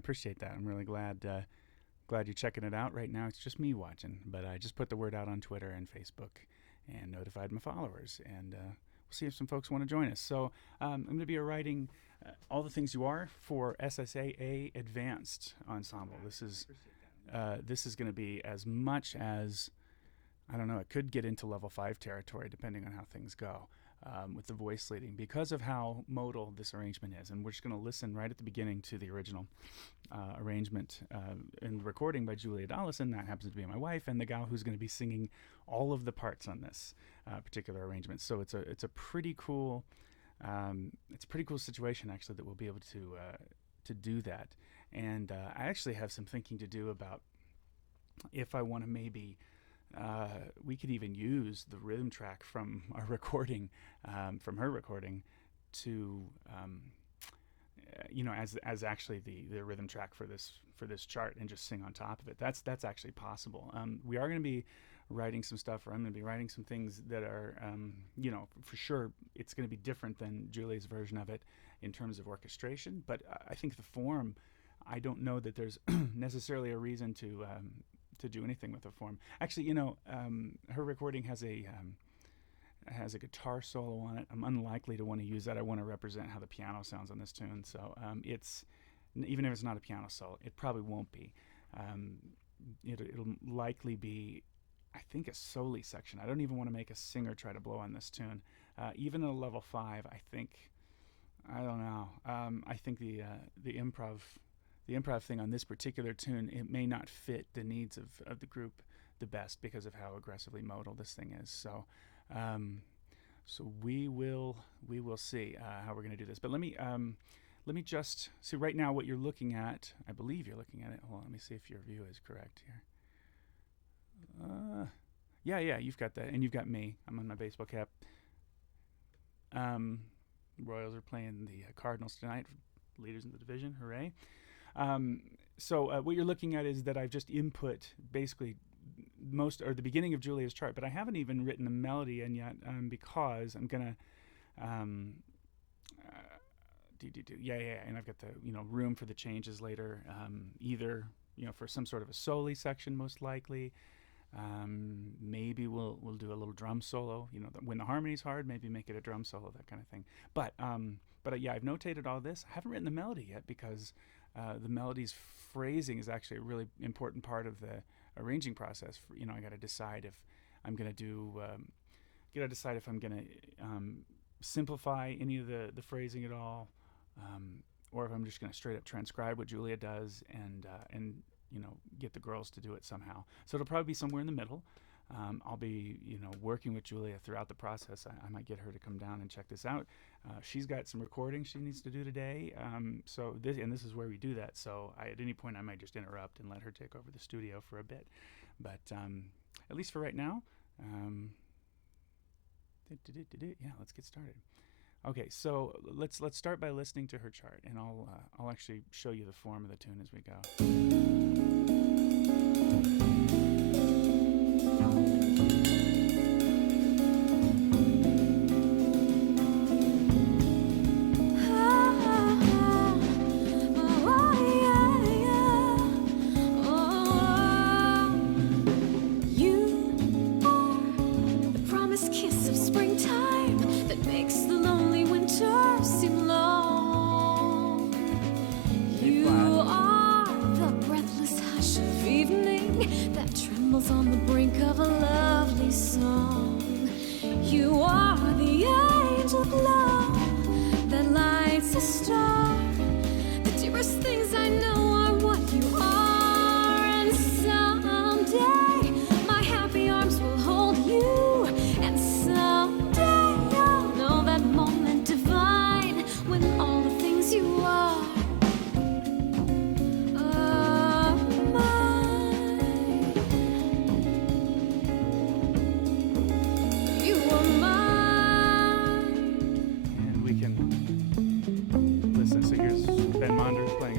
appreciate that. I'm really glad you're checking it out. Right now it's just me watching, but I just put the word out on Twitter and Facebook and notified my followers, and we'll see if some folks want to join us. So I'm going to be writing All the Things You Are for SSAA Advanced Ensemble. This is going to be as much as, I don't know, it could get into level 5 territory depending on how things go with the voice leading, because of how modal this arrangement is. And we're just going to listen right at the beginning to the original arrangement and recording by Julia Dollison. That happens to be my wife, and the gal who's going to be singing all of the parts on this particular arrangement. So it's a pretty cool situation, actually, that we'll be able to do that. And I actually have some thinking to do about if I want to maybe we could even use the rhythm track from our recording, from her recording, to as actually the rhythm track for this chart, and just sing on top of it. That's actually possible. We are going to be writing some stuff, or I'm going to be writing some things that are, for sure it's going to be different than Julie's version of it in terms of orchestration. But I think the form, I don't know that there's necessarily a reason to do anything with the form. Actually, her recording has a guitar solo on it. I'm unlikely to want to use that. I want to represent how the piano sounds on this tune. So it's, even if it's not a piano solo, it probably won't be. It'll likely be, I think, a soli section. I don't even want to make a singer try to blow on this tune. Even at a level 5, I don't know. I think the improv thing on this particular tune, it may not fit the needs of the group the best because of how aggressively modal this thing is. So we will see how we're going to do this. But let me just see right now what you're looking at. I believe you're looking at it. Hold on, let me see if your view is correct here. Yeah, you've got that, and you've got me. I'm on my baseball cap. Royals are playing the Cardinals tonight, leaders in the division. Hooray! So what you're looking at is that I've just input basically the beginning of Julia's chart, but I haven't even written the melody in yet, because I'm gonna and I've got the room for the changes later, either for some sort of a soli section, most likely. Maybe we'll do a little drum solo, when the harmony's hard, maybe make it a drum solo, that kind of thing. But I've notated all this. I haven't written the melody yet because the melody's phrasing is actually a really important part of the arranging process. I got to decide if I'm going to do, if I'm going to simplify any of the phrasing at all, or if I'm just going to straight up transcribe what Julia does and get the girls to do it somehow. So it'll probably be somewhere in the middle. I'll be, working with Julia throughout the process. I might get her to come down and check this out. She's got some recording she needs to do today. So this is where we do that. So at any point I might just interrupt and let her take over the studio for a bit. But at least for right now, let's get started. Okay, so let's start by listening to her chart, and I'll actually show you the form of the tune as we go. On the brink of a lovely song, you are the angel glow that lights a star. The dearest things I know are what you are, and someday my happy arms will hold you, and someday you'll know that moment divine when all the things you are.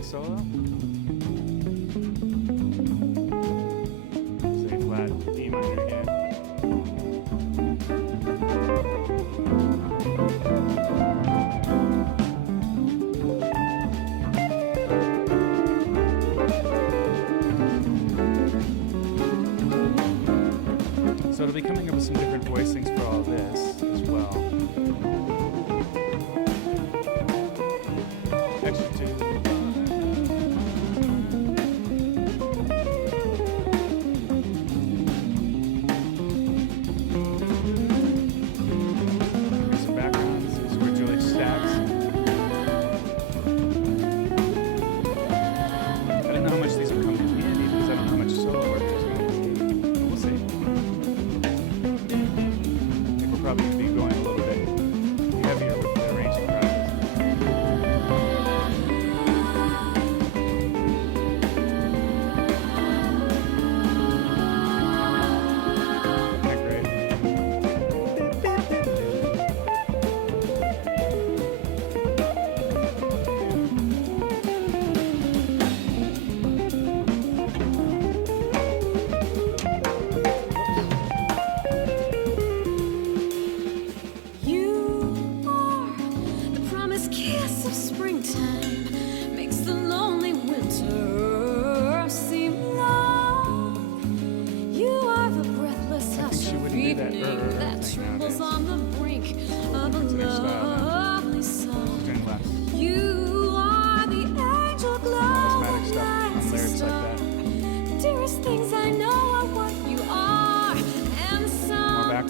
Solo. Say flat, E minor again.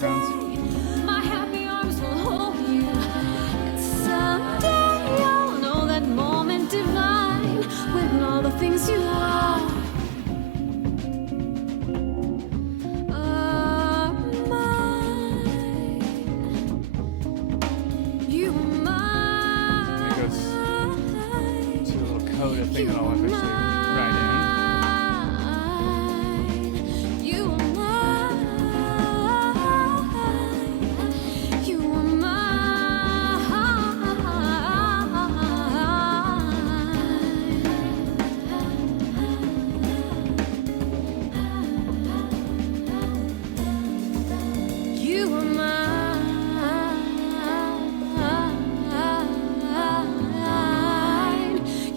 backgrounds. My happy arms will hold you. And someday you'll know that moment divine when all the things you are mine. You are mine. There goes to a little coda thing that I'll eventually write You are mine. You are mine.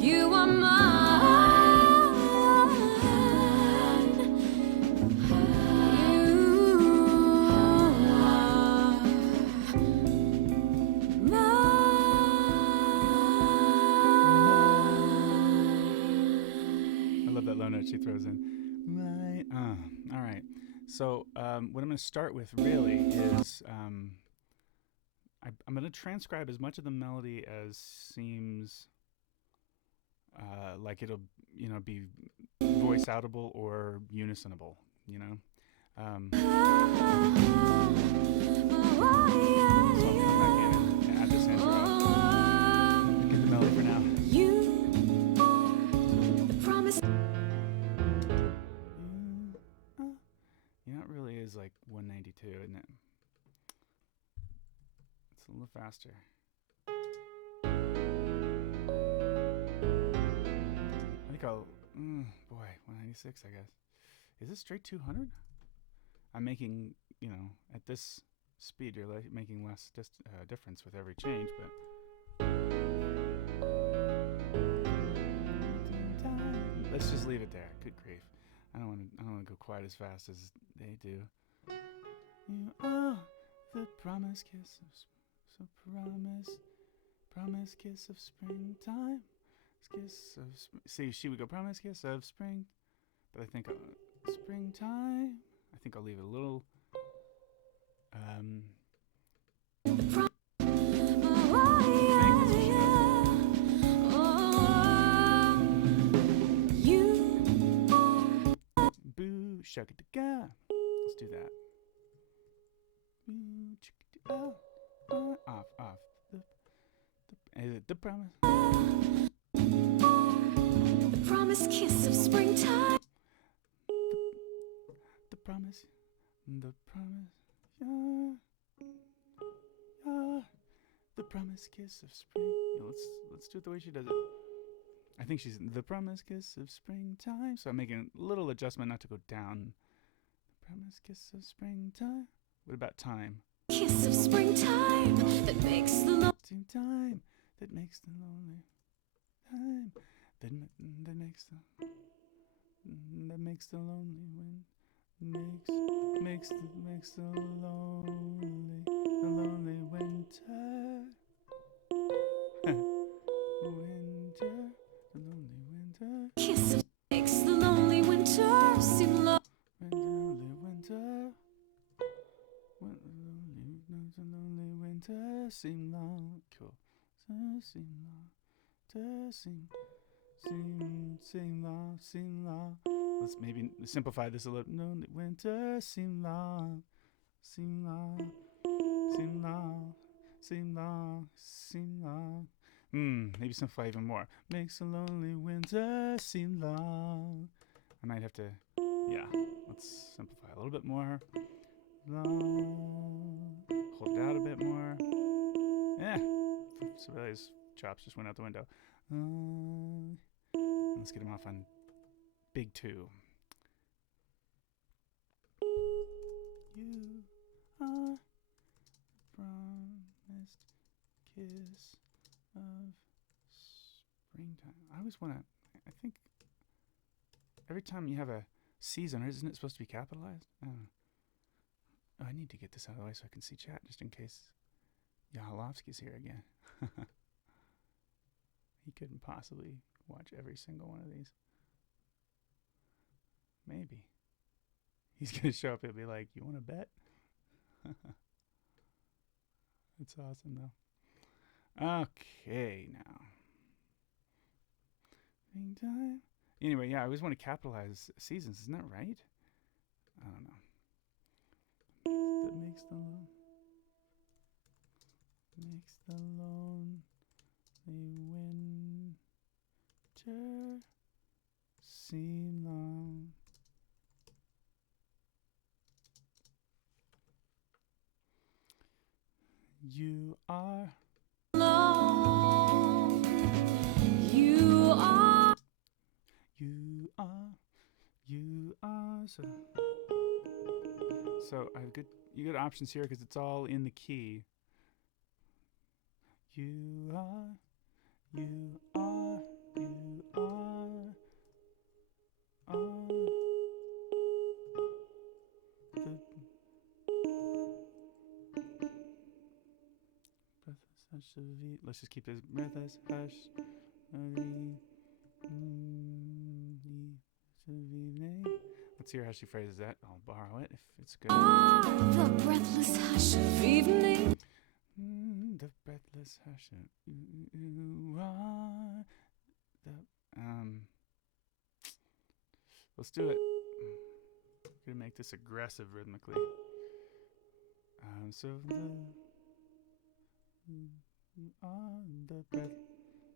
You are mine. You are mine. I love that low note she throws in. Right. All right. So what I'm going to start with really is I'm going to transcribe as much of the melody as seems like it'll be voice outable or unisonable. So I'll come back in and add this intro. Get the melody for now. You promise. It really is like 192, isn't it? It's a little faster. I think I'll, boy, 196, I guess. Is this straight 200? I'm making, at this speed, you're making less difference with every change, but. Let's just leave it there. Good grief. I don't want to go quite as fast as they do. You are the promise kiss of promise kiss of springtime. Kiss of see, she would go promise kiss of spring, but I think springtime. I think I'll leave it a little. Boo, shaka da. Let's do that. Off. Is it the promise? Promise kiss of springtime. The promise. The promise kiss of spring. Let's do it the way she does it. I think she's the promise kiss of springtime. So I'm making a little adjustment not to go down. The promise kiss of springtime. What about time? Kiss of springtime that makes the time that makes the lonely time that makes the lonely wind makes the lonely winter the lonely winter kiss of makes the lonely winter seem long. The lonely winter seem long. Cool. Seem long. Let's maybe simplify this a little. Lonely winter seem long. Maybe simplify even more. Makes a lonely winter seem long. I might have to, let's simplify a little bit more. Long. Hold it out a bit more. So his chops just went out the window. Let's get him off on big 2. You are promised kiss of springtime. I always want to, I think every time you have a season, isn't it supposed to be capitalized? I don't know. Oh, I need to get this out of the way so I can see chat just in case Yahalovsky's here again. He couldn't possibly watch every single one of these. Maybe. He's going to show up and be like, you want to bet? It's awesome though. Okay, now. Meantime. Anyway, yeah, I always want to capitalize seasons, isn't that right? I don't know. That makes the lonely winter seem long. You are alone. You are. You are so I have you got options here because it's all in the key. You are the breathless hush of let's just keep this breathless hush of evening. Let's hear how she phrases that. I'll borrow it if it's good. The breathless hush of evening. The breathless hush of you are the let's do it. I'm gonna make this aggressive rhythmically. So you are the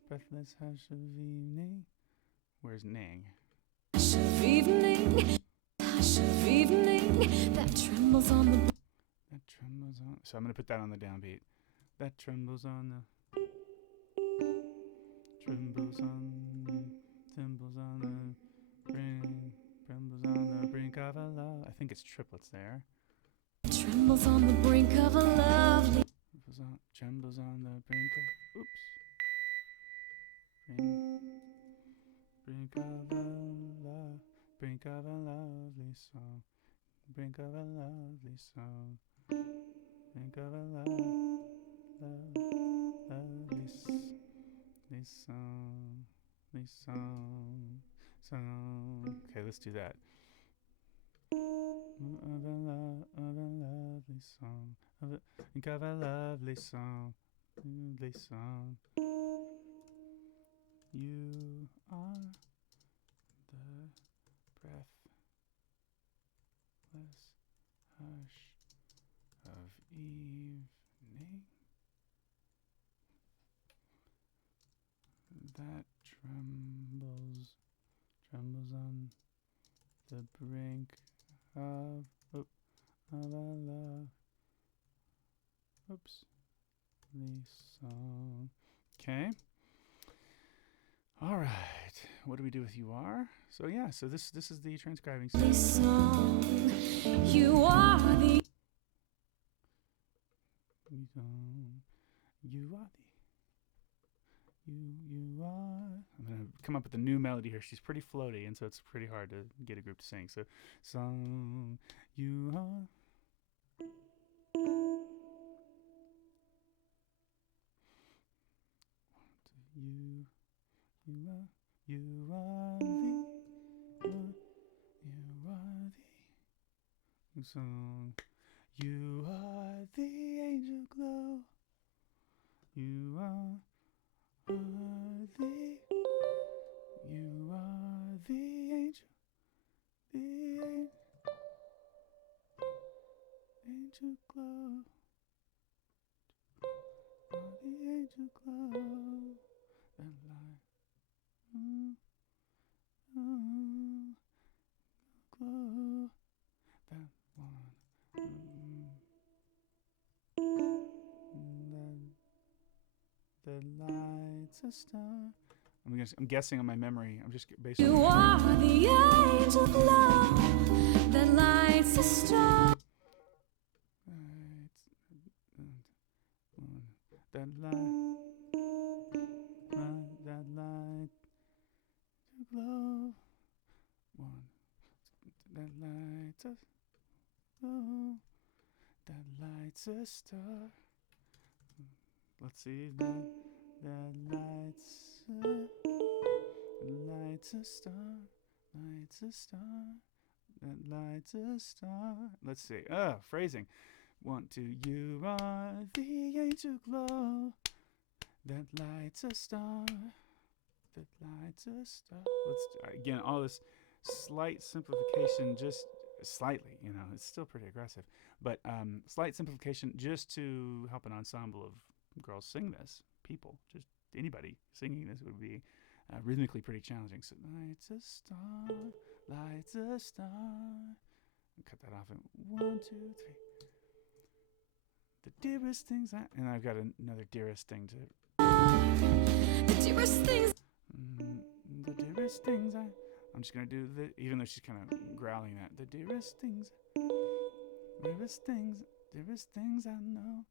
breathless hush of evening. Where's Ning? Hush of evening. Hush of evening that trembles on the. That trembles on. So I'm gonna put that on the downbeat. That trembles on the. Trembles on the brink of a love. I think it's triplets there. Trembles on the brink of a lovely. Trembles on the brink of. Oops. Brink of a love. Brink of a lovely song. Brink of a lovely song. Brink of a lovely song. Okay, let's do that. Of a lovely song. Think of a lovely song. Lovely song. You are the breathless hush of evening that trembles on the brink of a love. Oops. Song. Okay. All right. What do we do with you are? So yeah. So this is the transcribing song. You are the. You are. I'm gonna come up with a new melody here. She's pretty floaty, and so it's pretty hard to get a group to sing. So, song you are. You are the song. You are the angel glow. You are the angel. Angel glow. The angel glow. That light. Glow. That one. That lights a star. I'm guessing on my memory. I'm just basically. You are the angel glow that lights a star. That light to glow. One. That lights a glow. That lights a star. Let's see. That lights a star. Lights a star. That lights a star. Let's see. Phrasing. 1, 2. You are the angel glow that lights a star. That lights a star. Again, all this slight simplification, just slightly, it's still pretty aggressive, but slight simplification just to help an ensemble of girls sing this. People, just anybody singing this would be rhythmically pretty challenging. So lights a star, lights a star. Cut that off in 1, 2, 3. The dearest things and I've got another dearest thing to. The dearest things. The dearest things I'm just gonna do even though she's kind of growling that. The dearest things I know.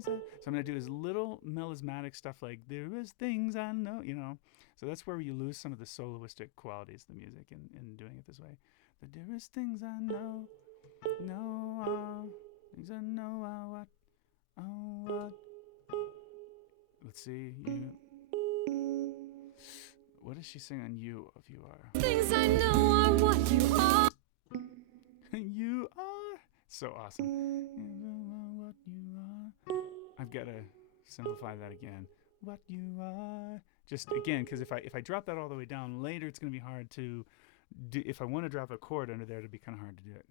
So I'm gonna do this little melismatic stuff like dearest things I know. So that's where you lose some of the soloistic qualities of the music in doing it this way. The dearest things I know, things I know are what. Let's see, you. What does she sing on you of you are? Things I know are what you are. You are so awesome. What you are. I've got to simplify that again. What you are. Just again, because if I drop that all the way down later, it's going to be hard to do. If I want to drop a chord under there, it'd be kind of hard to do it.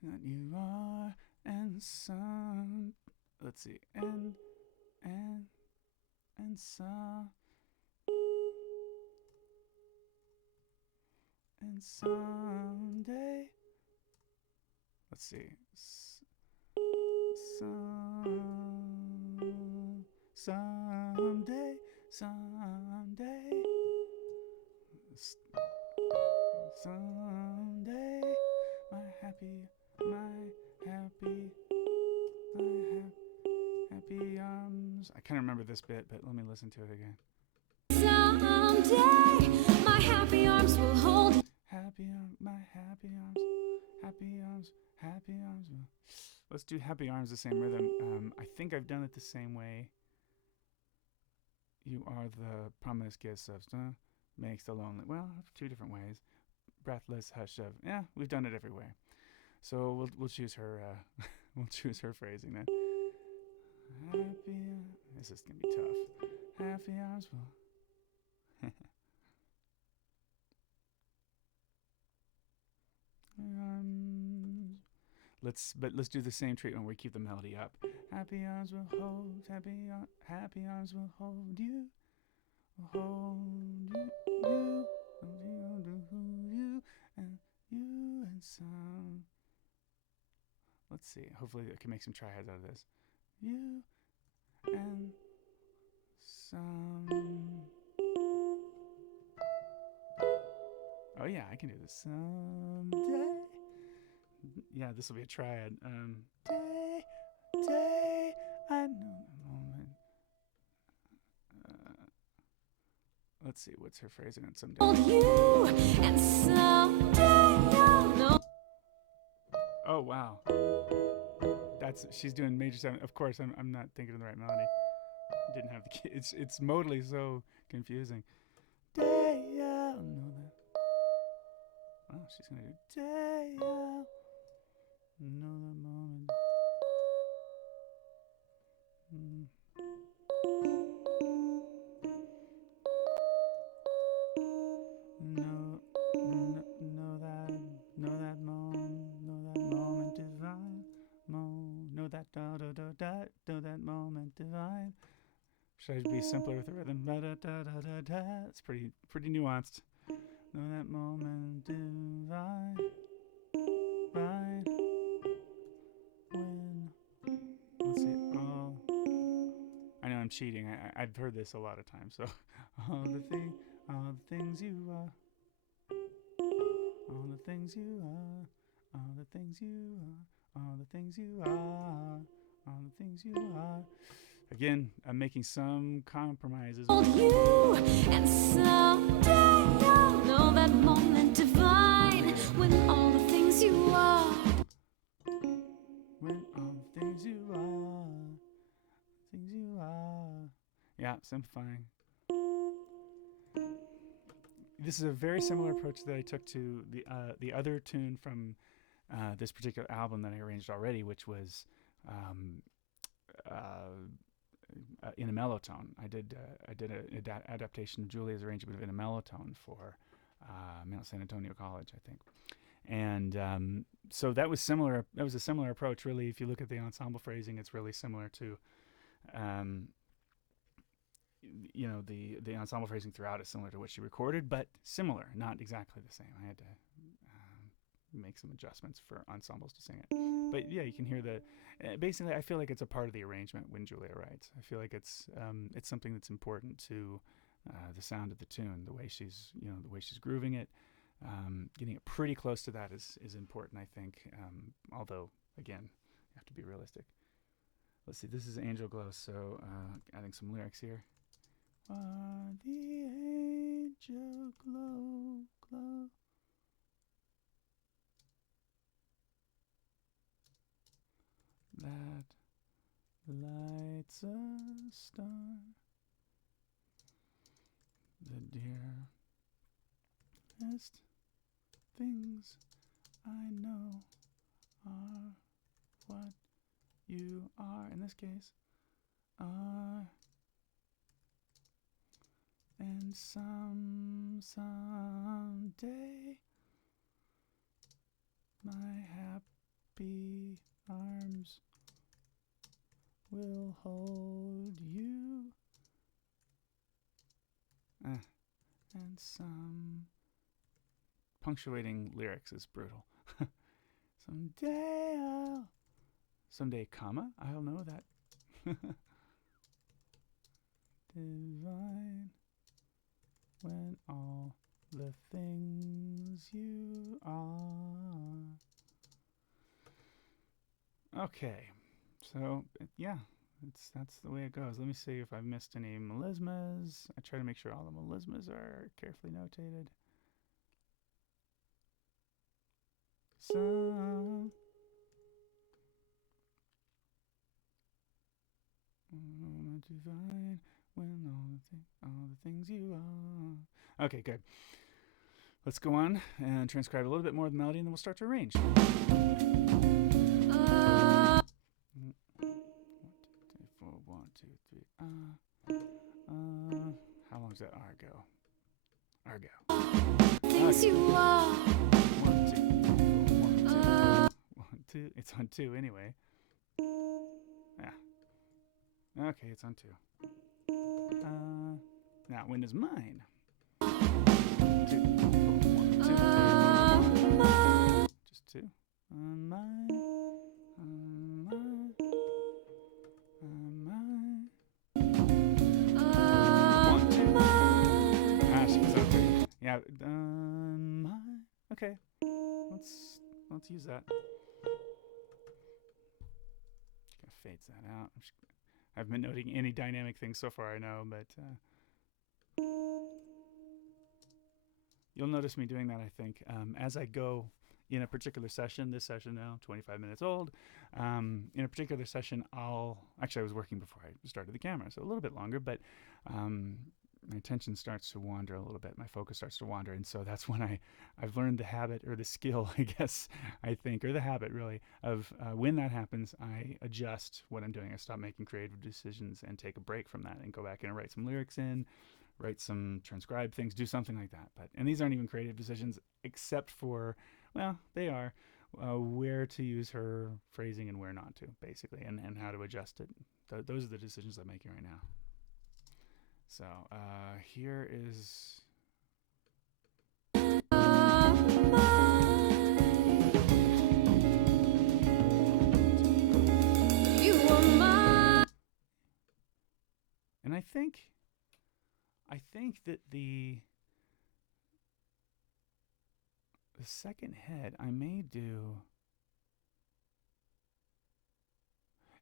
What you are and some. Let's see. And some. And someday, let's see, someday, my happy arms. I can't remember this bit, but let me listen to it again. Someday, my happy arms will hold. My happy arms. Let's do happy arms the same rhythm. I think I've done it the same way. You are the promised kiss of makes the lonely. Well, 2 different ways. Breathless hush of. Yeah, we've done it every way. So we'll choose her. We'll choose her phrasing then. Happy. This is gonna be tough. Happy arms will. Let's do the same treatment where we keep the melody up. Happy arms will hold, happy arms will hold you, and some. Let's see. Hopefully, I can make some triads out of this. You and some. Oh yeah, I can do this someday. Yeah, this will be a triad. Day, I know the moment. Let's see, what's her phrasing on someday? Hold you and someday I'll know. Oh wow, she's doing major 7. Of course, I'm not thinking of the right melody. Didn't have the key. It's modally so confusing. Day, I'll know that. Oh, she's gonna do day, I'll know that moment. Know that moment divine. Know that that moment divine. Should I be simpler with the rhythm? It's pretty nuanced. Know that moment divine. Right. When. Let's see. Oh. I know I'm cheating. I've heard this a lot of times. So all the things you are. All the things you are. All the things you are. All the things you are. All the things you are. Again, I'm making some compromises. Hold you and someday I'll know that moment divine when all the things you are. When all the things you are. Things you are. Yeah, simplifying. This is a very similar approach that I took to the other tune from this particular album that I arranged already, which was in a mellow tone. I did an adaptation of Julia's arrangement in a mellow tone for Mount San Antonio College, I think. And so that was similar. That was a similar approach, really. If you look at the ensemble phrasing, it's really similar to, the ensemble phrasing throughout is similar to what she recorded, but similar, not exactly the same. I had to make some adjustments for ensembles to sing it. But yeah, you can hear basically, I feel like it's a part of the arrangement when Julia writes. I feel like it's something that's important to the sound of the tune, the way she's grooving it. Getting it pretty close to that is important, I think. Although, again, you have to be realistic. Let's see, this is Angel Glow, so adding some lyrics here. The angel glow, glow. That lights a star. The dearest things I know are what you are, in this case, are. And someday my happy arms will hold you. And some punctuating lyrics is brutal. Someday, comma, I'll know that. Divine, when all the things you are. Okay, so yeah, that's the way it goes. Let me see if I've missed any melismas. I try to make sure all the melismas are carefully notated. Some divine, when all the things you are. Okay, good. Let's go on and transcribe a little bit more of the melody, and then we'll start to arrange. 1, 2, 3, 4, 1, 2, 3. How long does that R go? R go. Things you are. 1, 2, 3, 4, 1, 2. It's on 2 anyway. Yeah. Okay, it's on 2. Now, when is mine? 2, 4, 1, 2, 3, 4. Just 2. Mine. Mine. Mine. 1, 2. She was on 3. Yeah. Mine. Okay. Let's use that. Just gonna fades that out. I've been noting any dynamic things so far, I know, but you'll notice me doing that, I think, as I go in a particular session. This session now, 25 minutes old. In a particular session, I was working before I started the camera, so a little bit longer, but my attention starts to wander a little bit. My focus starts to wander, and so that's when I've learned the habit, or the skill, I guess, I think, or the habit, really, of when that happens, I adjust what I'm doing. I stop making creative decisions and take a break from that and go back in and write some lyrics in, write some transcribed things, do something like that. And these aren't even creative decisions, except for, well, they are, where to use her phrasing and where not to, basically, and how to adjust it. Those are the decisions I'm making right now. So here is... You are mine. And I think that the second head I may do...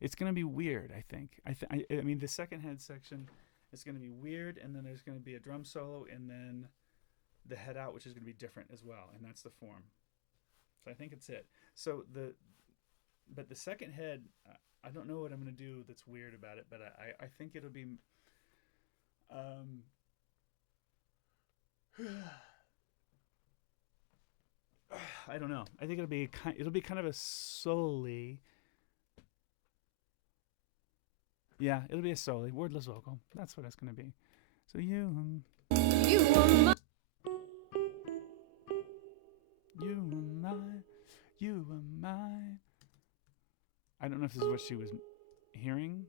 It's going to be weird, I think. I mean, the second head section... It's going to be weird, and then there's going to be a drum solo, and then the head out, which is going to be different as well, and that's the form. So I think it's it. So but the second head, I don't know what I'm going to do that's weird about it, but I think it'll be... I don't know. I think it'll be kind of a solely. Yeah, it'll be a solely wordless vocal. That's what it's gonna be. So you You are my. you are mine, you are mine. I don't know if this is what she was hearing.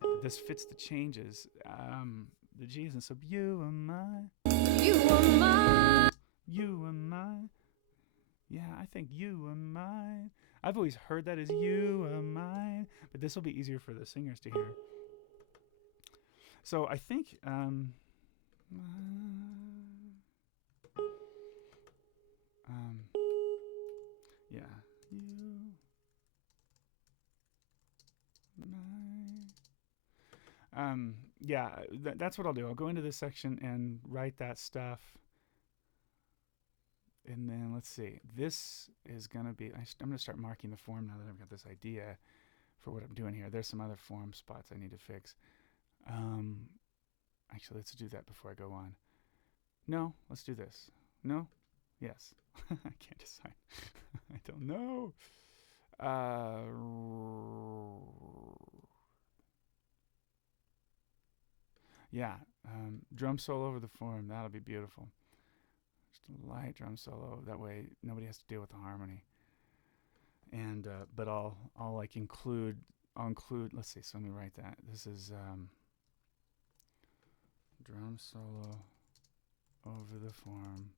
But this fits the changes. The G's and so you are mine. You are mine. You are mine. Yeah, I think you are mine. I've always heard that as you are mine, but this will be easier for the singers to hear. So I think, yeah, you, mine. Yeah, that's what I'll do. I'll go into this section and write that stuff. And then let's see. This is going to be, I'm going to start marking the form now that I've got this idea for what I'm doing here. There's some other form spots I need to fix. Actually, let's do that before I go on. No, let's do this. No? Yes. I can't decide. I don't know. Yeah, drum solo over the form. That'll be beautiful. Just a light drum solo. That way nobody has to deal with the harmony. And but I'll like include. Let's see. So let me write that. This is drum solo over the form.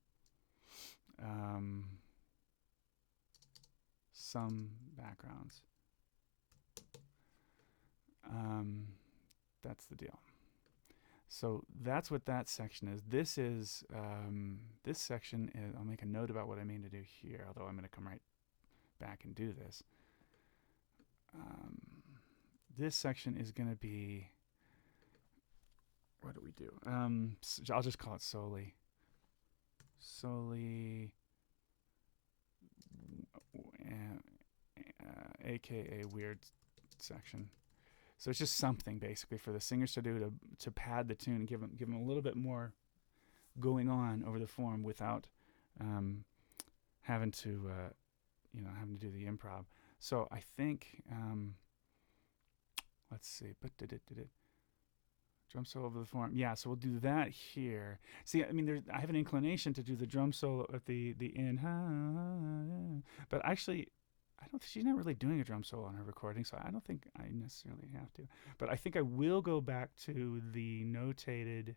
Some backgrounds. That's the deal. So that's what that section is. This is this section is. I'll make a note about what I mean to do here. Although I'm going to come right back and do this. This section is going to be. What do we do? So I'll just call it solely. Solely. AKA weird section. So it's just something basically for the singers to do to pad the tune and give them a little bit more going on over the form without having to having to do the improv. So I think let's see, drum solo over the form. Yeah, so we'll do that here. See, I mean, I have an inclination to do the drum solo at the end, but actually. She's not really doing a drum solo on her recording, so I don't think I necessarily have to. But I think I will go back to the notated,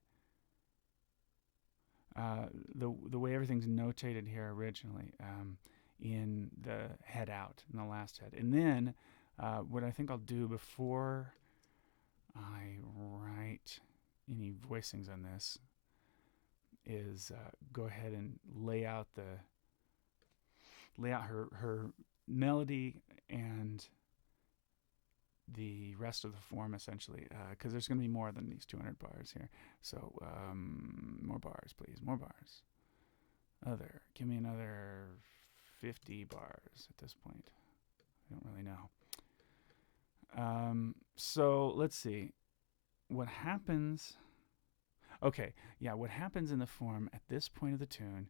the way everything's notated here originally, in the head out, in the last head. And then what I think I'll do before I write any voicings on this is go ahead and lay out her melody and the rest of the form essentially, because there's going to be more than these 200 bars here. So more bars, please, more bars. Give me another 50 bars at this point. I don't really know. So let's see what happens. Okay, yeah, what happens in the form at this point of the tune.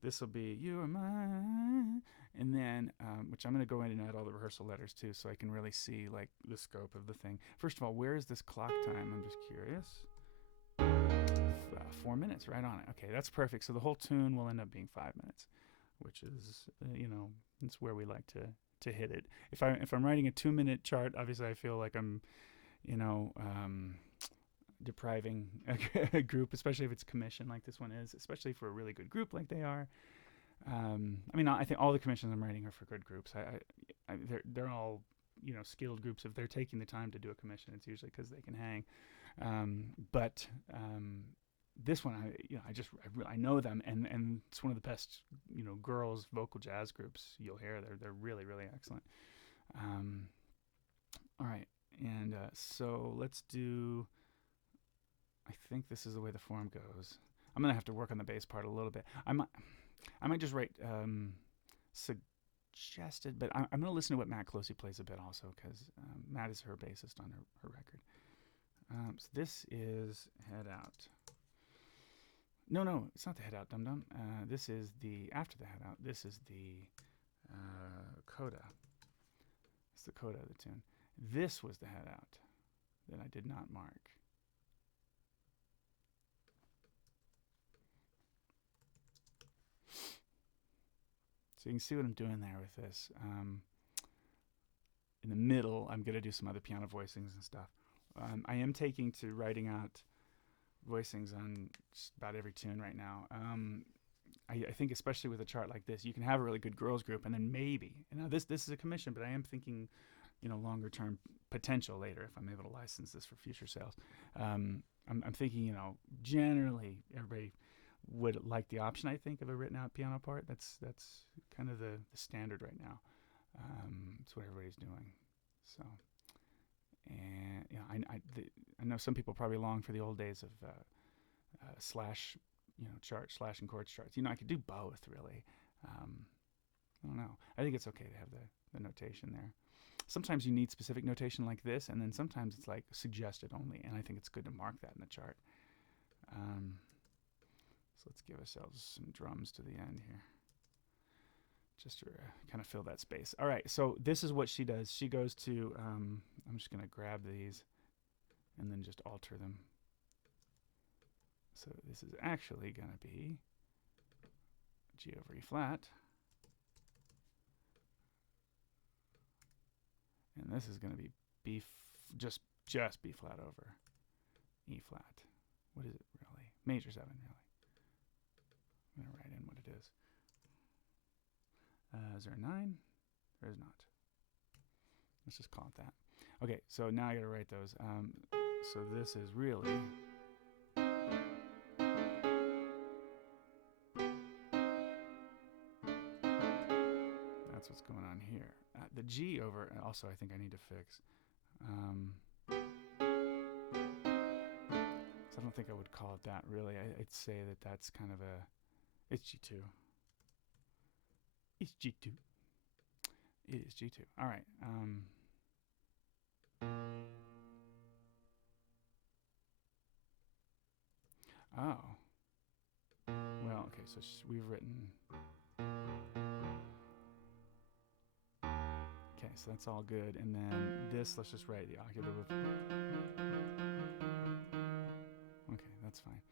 This will be you are mine, and then which I'm going to go in and add all the rehearsal letters too, so I can really see like the scope of the thing. First of all, where is this clock time? I'm just curious. 4 minutes, right on it. Okay, that's perfect. So the whole tune will end up being 5 minutes, which is it's where we like to hit it. If I'm writing a 2-minute chart, obviously I feel like I'm depriving a group, especially if it's commissioned like this one is, especially for a really good group like they are. I think all the commissions I'm writing are for good groups. They're all skilled groups. If they're taking the time to do a commission, it's usually because they can hang. But this one, I know them, and it's one of the best girls vocal jazz groups you'll hear. They're really, really excellent. All right, and so let's do. I think this is the way the form goes. I'm gonna have to work on the bass part a little bit. I might just write suggested, but I'm gonna listen to what Matt Closey plays a bit also, because Matt is her bassist on her record. So this is head out, No, it's not the head out, dum dum. This is the after the head out. This is the coda. It's the coda of the tune. This was the head out that I did not mark. So you can see what I'm doing there with this. In the middle, I'm going to do some other piano voicings and stuff. I am taking to writing out voicings on just about every tune right now. I think especially with a chart like this, you can have a really good girls group, and then maybe, this is a commission, but I am thinking, longer term potential later if I'm able to license this for future sales. I'm thinking, generally everybody would like the option, I think, of a written out piano part. That's kind of the standard right now. It's what everybody's doing. So, and I know some people probably long for the old days of slash, chart, slash and chords charts. I could do both, really. I don't know. I think it's okay to have the notation there. Sometimes you need specific notation like this, and then sometimes it's like suggested only, and I think it's good to mark that in the chart. So let's give ourselves some drums to the end here, just to kind of fill that space. All right, so this is what she does. She goes to, I'm just going to grab these and then just alter them. So this is actually going to be G over E flat. And this is going to be just B flat over E flat. What is it really? Major 7, really. I'm going to write in what it is. Is there a 9? There is not. Let's just call it that. Okay, so now I got to write those. So this is really... That's what's going on here. The G over... Also, I think I need to fix. So I don't think I would call it that, really. I'd say that that's kind of a... It's G2. It's G2. It is G2. All right. Oh. Well, okay, so we've written... Okay, so that's all good. And then this, let's just write the octave of... Okay, that's fine.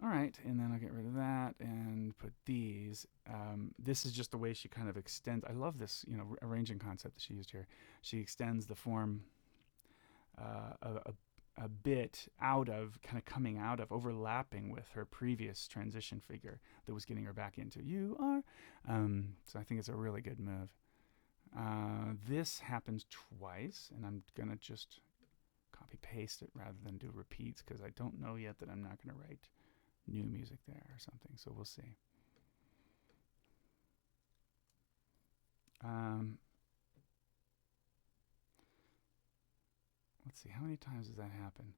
All right, and then I'll get rid of that and put these. This is just the way she kind of extends. I love this, arranging concept that she used here. She extends the form a bit out of, kind of coming out of, overlapping with her previous transition figure that was getting her back into you are. So I think it's a really good move. This happens twice, and I'm going to just copy paste it rather than do repeats, because I don't know yet that I'm not going to write new music there or something, so we'll see. Let's see, how many times does that happen?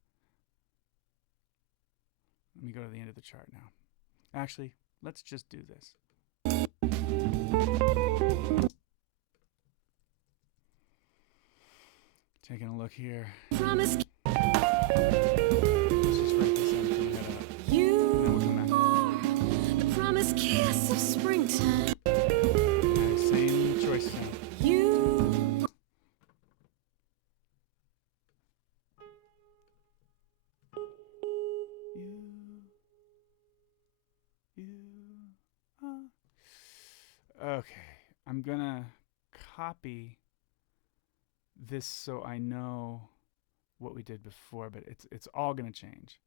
Let me go to the end of the chart now. Actually, let's just do this. Taking a look here. Promise. Kiss of springtime. Same choice. You. Okay, I'm gonna copy this so I know what we did before, but it's all gonna change.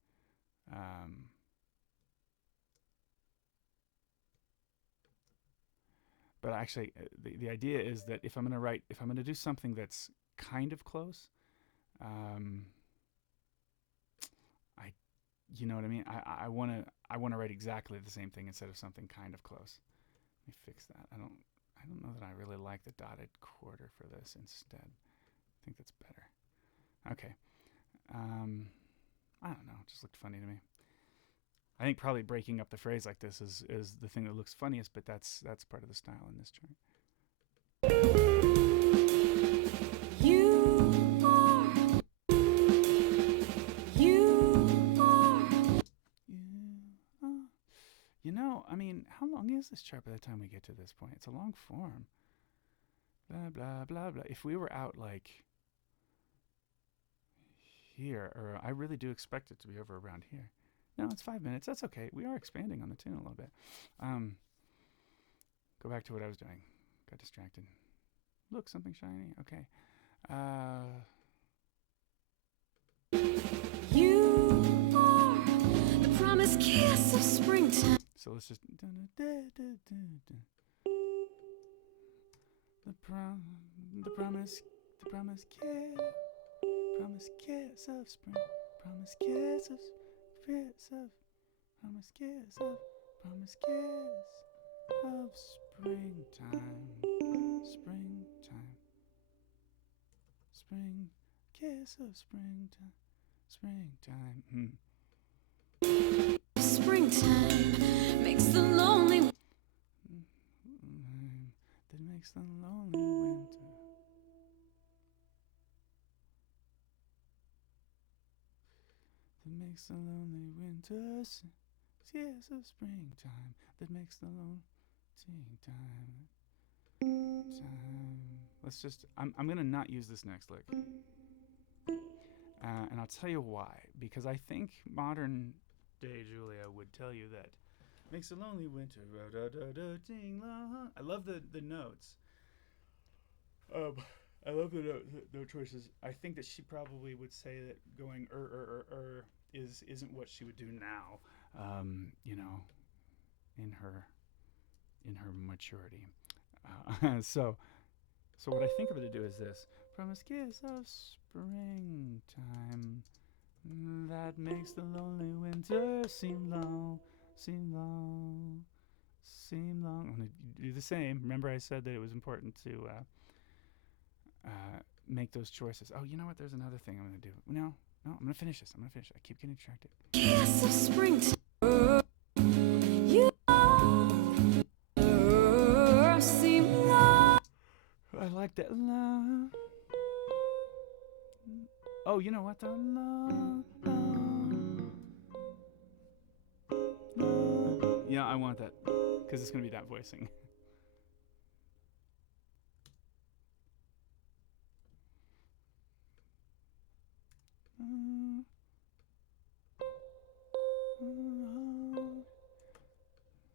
But actually, the idea is that if I'm going to do something that's kind of close, you know what I mean? I want to write exactly the same thing instead of something kind of close. Let me fix that. I don't know that I really like the dotted quarter for this instead. I think that's better. Okay. I don't know. It just looked funny to me. I think probably breaking up the phrase like this is the thing that looks funniest, but that's part of the style in this chart. You are. You know, I mean, how long is this chart by the time we get to this point? It's a long form. Blah, blah, blah, blah. If we were out like here, or I really do expect it to be over around here. No, it's 5 minutes. That's okay. We are expanding on the tune a little bit. Go back to what I was doing. Got distracted. Look, something shiny. Okay. You are the promised kiss of springtime. So let's just the promise kiss of spring, promise kiss of springtime, spring kiss of springtime. Springtime makes the lonely that makes the lonely winter. That makes the lonely winter kiss of springtime. That makes the lonely time. Let's just. I'm gonna not use this next lick. And I'll tell you why. Because I think modern day Julia would tell you that makes a lonely winter. I love the notes. I love the note choices. I think that she probably would say that going isn't what she would do now. You know, in her maturity. So what I think of it to do is this. Promise kiss of springtime that makes the lonely winter seem long. I'm going to do the same. Remember I said that it was important to make those choices. Oh, you know what? There's another thing I'm going to do. No, I'm going to finish this. I keep getting distracted. kiss of springtime. You seem long. I like that. Love. Oh, you know what? The love. Yeah, I want that because it's going to be that voicing.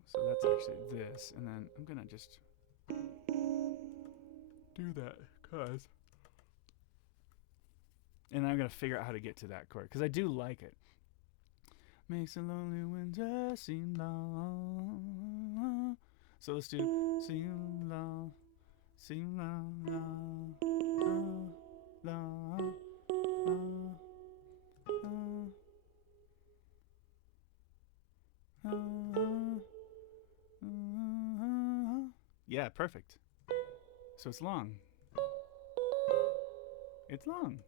So that's actually this, and then I'm going to just do that because... And I'm going to figure out how to get to that chord because I do like it. Makes a lonely winter seem long. So let's do seem long, long. Yeah, perfect. So it's long. It's long.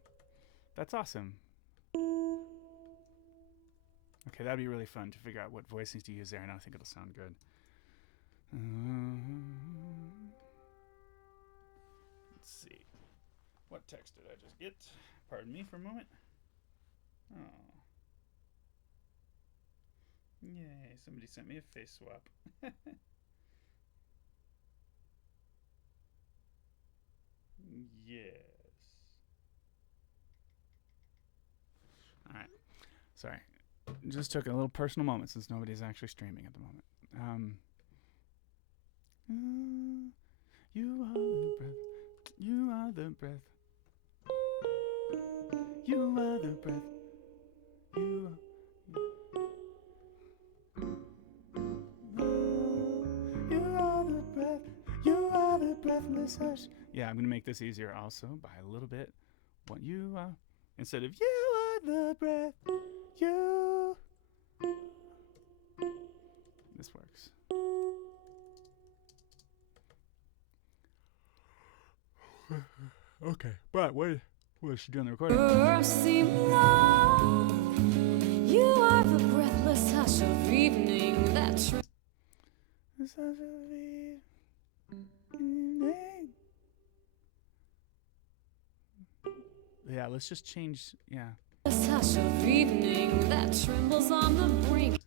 That's awesome. Okay, that'd be really fun to figure out what voicings to use there, and I think it'll sound good. Let's see. What text did I just get? Pardon me for a moment. Oh. Yay, somebody sent me a face swap. Yes. All right. Sorry. Just took a little personal moment since nobody's actually streaming at the moment. You are the breath. You are the breath. You are the breath. You are. You are the breath. You are the breathless hush. Yeah, I'm gonna make this easier also by a little bit. What you are instead of you are the breath. You. This works. Okay, but what is she doing the recording? You are the breathless hush of evening that Yeah, let's just change. Yeah. hush of evening that trembles on the brink.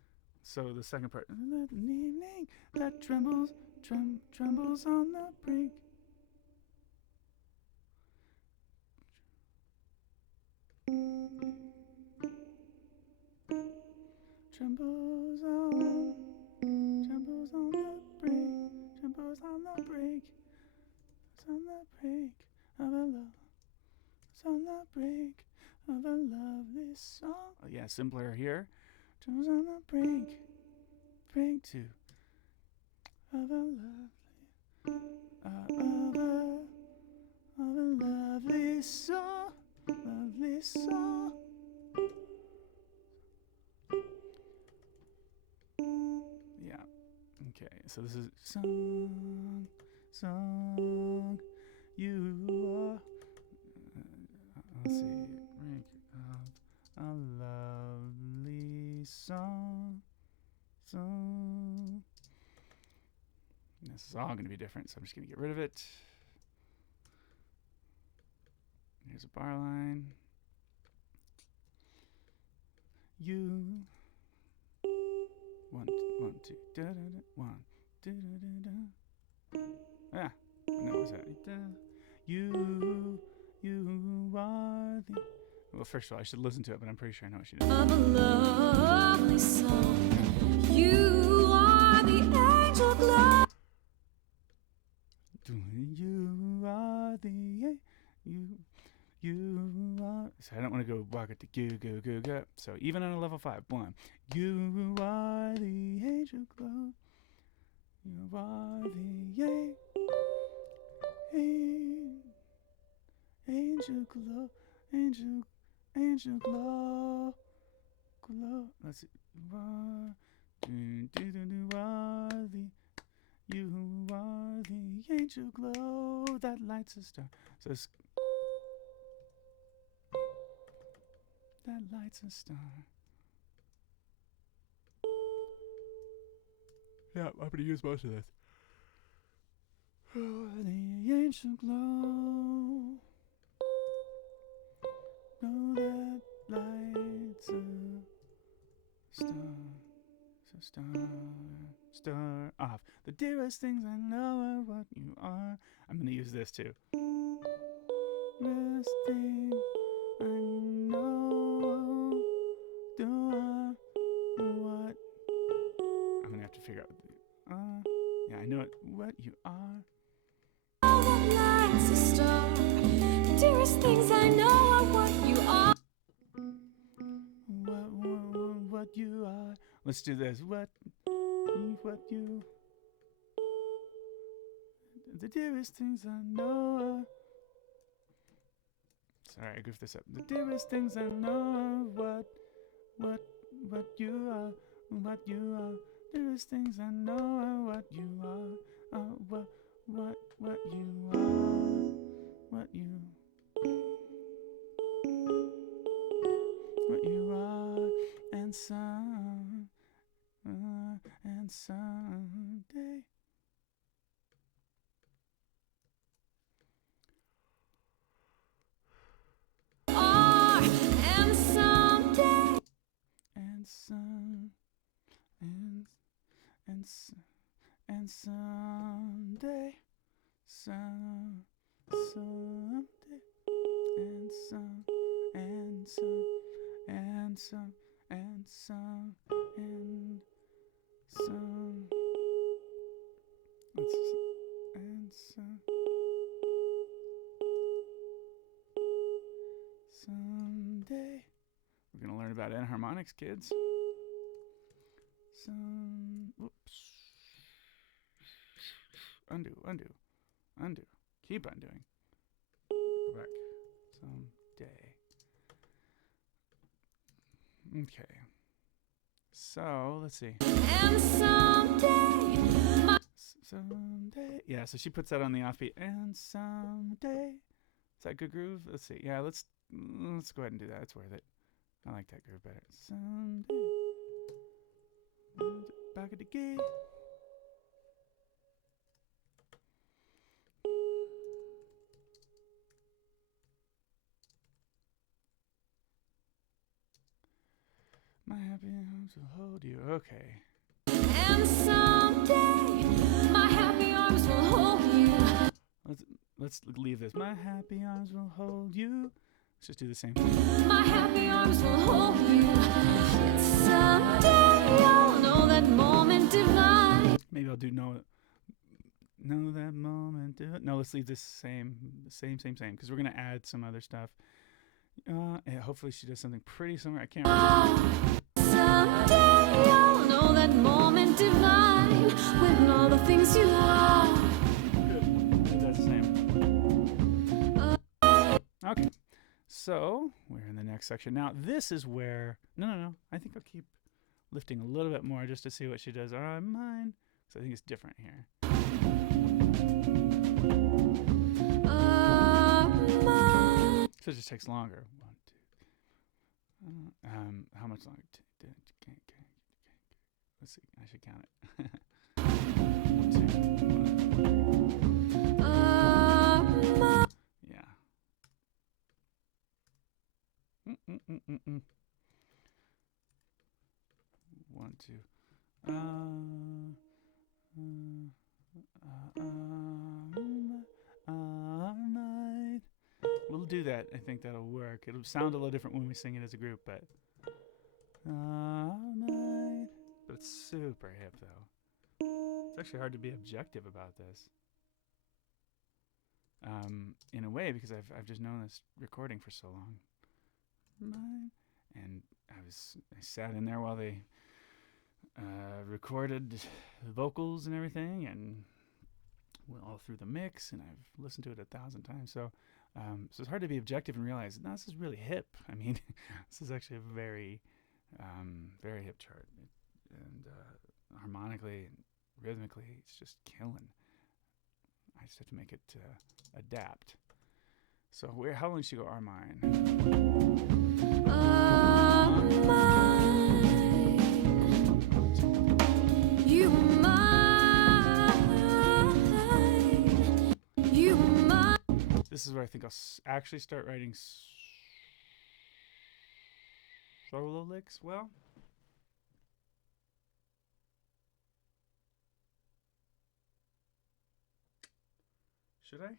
So the second part, an evening that trembles on the brink. Trembles on the brink, trembles on the brink, it's on the brink of a love, it's on the brink of a lovely song. Oh, yeah, simpler here. Trembles on the brink to of a lovely song, lovely song. Yeah. Okay. So this is song. You are. Let's see. Brink of a lovely song. This is all going to be different, so I'm just going to get rid of it. Here's a bar line. You. One, two, da da da. One, da da da da. Ah, what was that? You are the. Well, first of all, I should listen to it, but I'm pretty sure I know what she did. Of a lovely song, you are the angel glow. You are the you are. So I don't want to go walk it to go. So even on a level 5, 1. You are the angel glow. You are the angel glow, angel glow. Let's see. You are the angel glow that lights a star. So it's, that lights a star. Yeah, I'm gonna use most of this. Oh, the angel glow. Glow that lights a star. So star off. The dearest things I know are what you are. I'm gonna use this too. Dearest thing I know, do I what? I'm gonna have to figure out. Yeah, I know it. What you are. All that lights a star. The dearest things I know are what you are. What you are. Let's do this. What you. The dearest things I know are. Sorry, I goofed this up. The dearest things I know are what you are. What you are. Dearest things I know are what you are. What you are. What you are. And someday. And someday. And someday. Someday. We're gonna learn about enharmonics, kids. Whoops. Undo. Keep undoing. Go back. Someday. Okay. So, let's see. And someday. Someday. Yeah, so she puts that on the offbeat. And someday. Is that good groove? Let's see. Yeah, let's go ahead and do that. It's worth it. I like that groove better. Someday. Back at the gate. My happy arms will hold you. Okay. And someday my happy arms will hold you. Let's leave this. My happy arms will hold you. Let's just do the same thing. My happy arms will hold you. Someday you'll know that moment divine. Maybe I'll do know that moment. No, let's leave this same, because we're gonna add some other stuff. Yeah, hopefully she does something pretty similar. I can't remember. Someday you'll know that moment divine when all the things you are. Good. That's the same. Okay. So we're in the next section now. This is where no. I think I'll keep lifting a little bit more just to see what she does. All right, mine. So I think it's different here. So it just takes longer. 1, 2. How much longer? Let's see. I should count it. 2, 1. Yeah. 1, 2. We'll do that. I think that'll work. It'll sound a little different when we sing it as a group, but it's super hip though. It's actually hard to be objective about this. In a way, because I've just known this recording for so long. And I sat in there while they recorded the vocals and everything, and went all through the mix, and I've listened to it 1,000 times. So it's hard to be objective and realize, no, this is really hip. I mean, this is actually a very, very hip chart, and harmonically and rhythmically, it's just killing. I just have to make it adapt. So how long should you go? Are mine? You mine. This is where I think I'll actually start writing solo licks. Well, should I?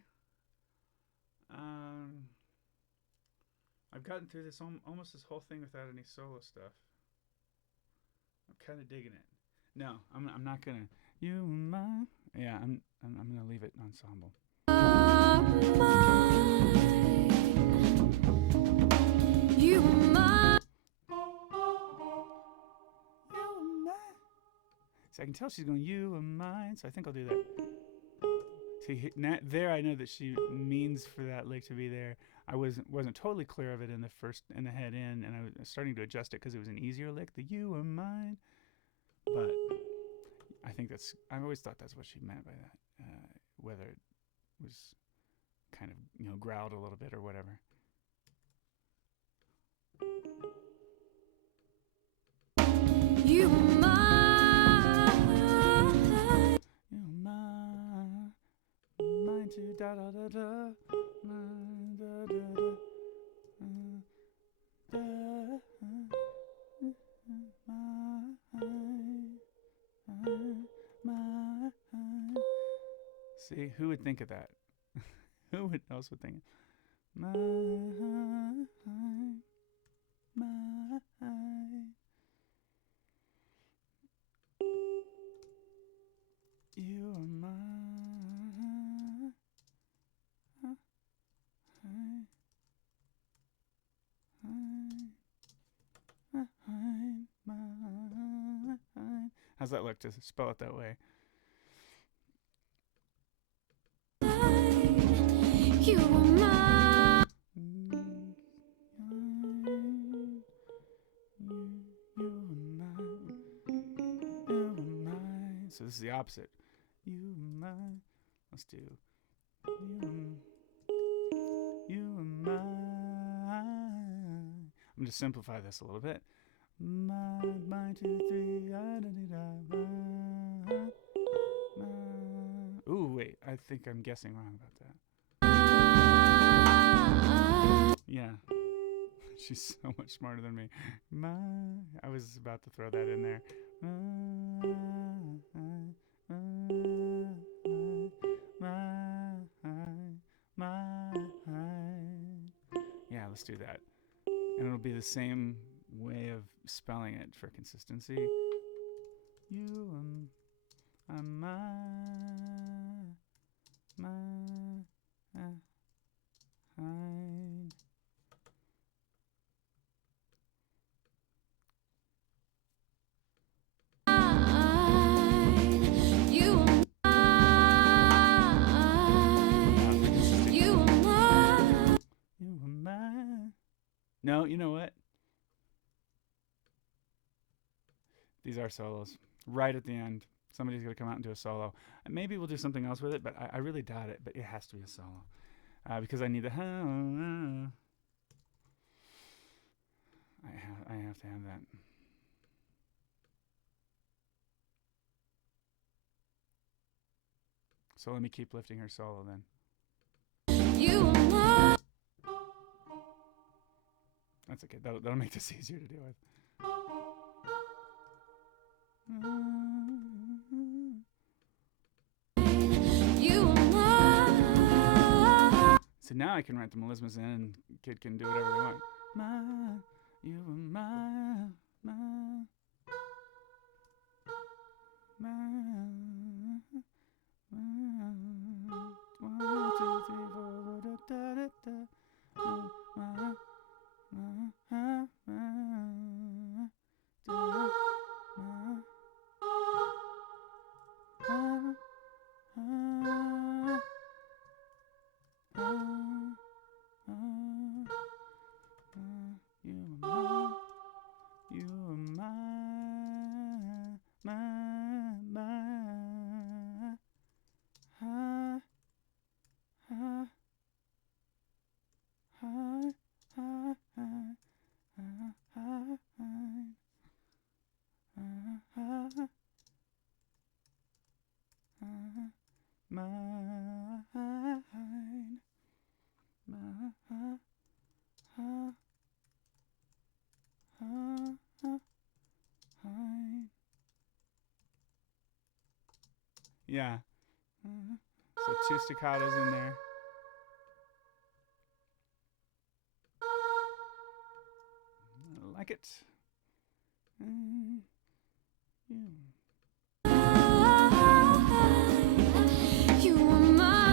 I've gotten through this almost this whole thing without any solo stuff. I'm kind of digging it. No, I'm not gonna. You mine. Yeah, I'm gonna leave it ensemble. You mine. See, I can tell she's going, you are mine, so I think I'll do that. See, there I know that she means for that lick to be there. I wasn't totally clear of it in the head in, and I was starting to adjust it because it was an easier lick, the you are mine. But I think I've always thought that's what she meant by that, whether it was kind of, growled a little bit or whatever. You mine. You mine. Mine too, da da da da. Mine da da da. Mine. See, who would think of that? Who else would think? Mine. You are mine. How's that look to spell it that way? You are mine. So this is the opposite. You mine. Let's do you mine. I'm going to simplify this a little bit. Mine, 2, 3. Ooh, wait. I think I'm guessing wrong about that. Yeah. She's so much smarter than me. I was about to throw that in there. Yeah, let's do that. And it'll be the same way of spelling it for consistency. You are No, you know what? These are solos. Right at the end, somebody's going to come out and do a solo. And maybe we'll do something else with it, but I really doubt it. But it has to be a solo. Because I need the... I have to have that. So let me keep lifting her solo then. That's okay. That'll make this easier to deal with. So now I can write the melismas in and kid can do whatever they want. You are my. 1, 2, 3, 4, Yeah. So 2 staccatos in there. I like it. You are my.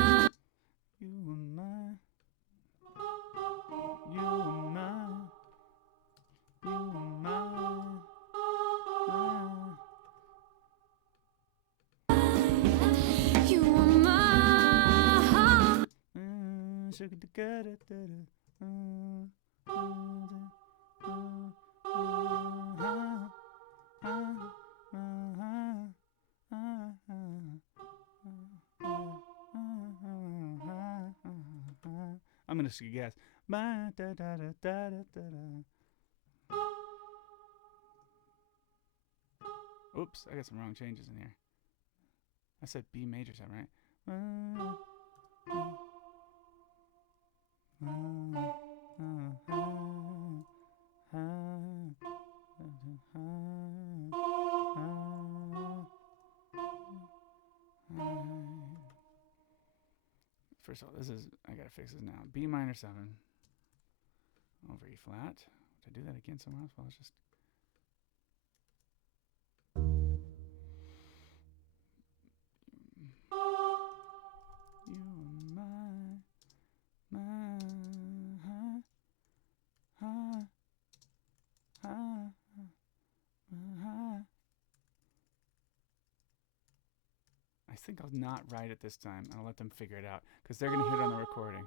I'm gonna guess. Oops, I got some wrong changes in here. I said B major, is that right? First of all, I gotta fix this now. B minor 7 over E flat. Did I do that again somewhere else? Well, it's just. I think I'll not write it this time. I'll let them figure it out because they're going to hear it on the recording.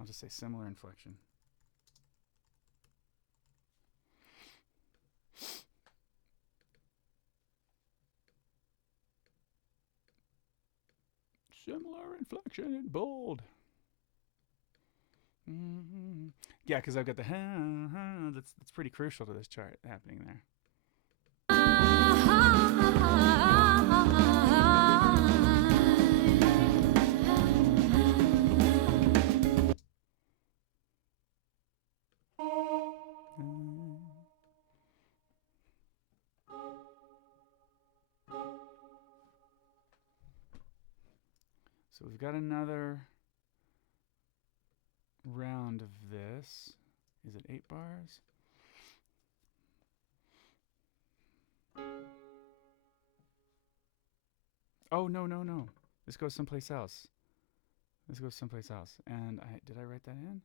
I'll just say similar inflection. Similar inflection in bold. Yeah, because I've got the that's pretty crucial to this chart happening there. So we've got another round of this. Is it 8 bars? Oh, no, no, no. This goes someplace else. This goes someplace else. And did I write that in?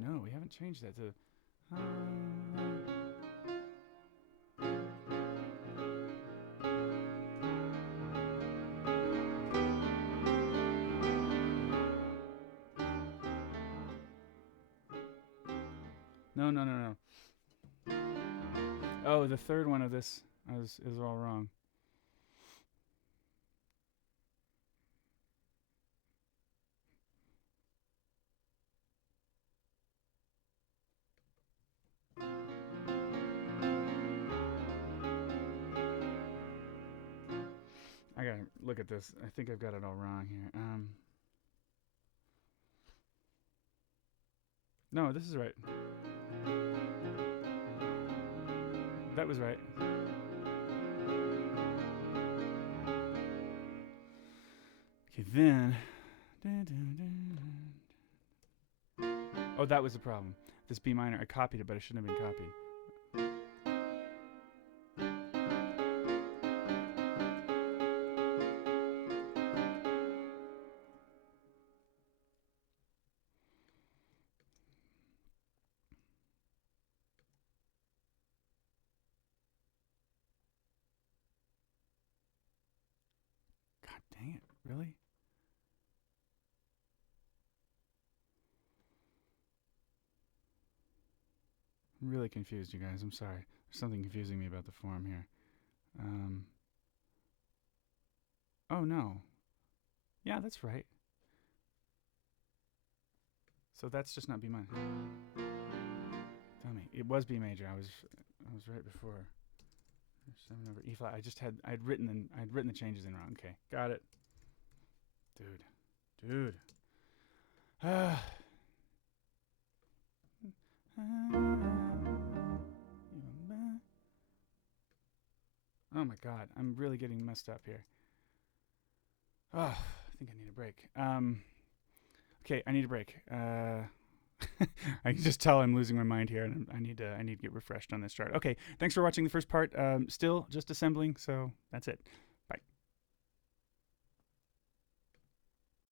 No, we haven't changed that to... No, no, no, no. Oh, the third one of this is all wrong. I gotta look at this. I think I've got it all wrong here. No, this is right. That was right. Okay, then. Oh, that was the problem. This B minor, I copied it, but it shouldn't have been copied. God dang it, really? I'm really confused, you guys. I'm sorry. There's something confusing me about the form here. Oh, no. Yeah, that's right. So that's just not B minor. Tell me. It was B major. I was right before. 7 over E flat. I'd written the changes in wrong. Okay. Got it. Dude. Oh my god, I'm really getting messed up here. Oh, I think I need a break. Okay, I need a break. I can just tell I'm losing my mind here, and I need to get refreshed on this chart. Okay, thanks for watching the first part. Still just assembling, so that's it.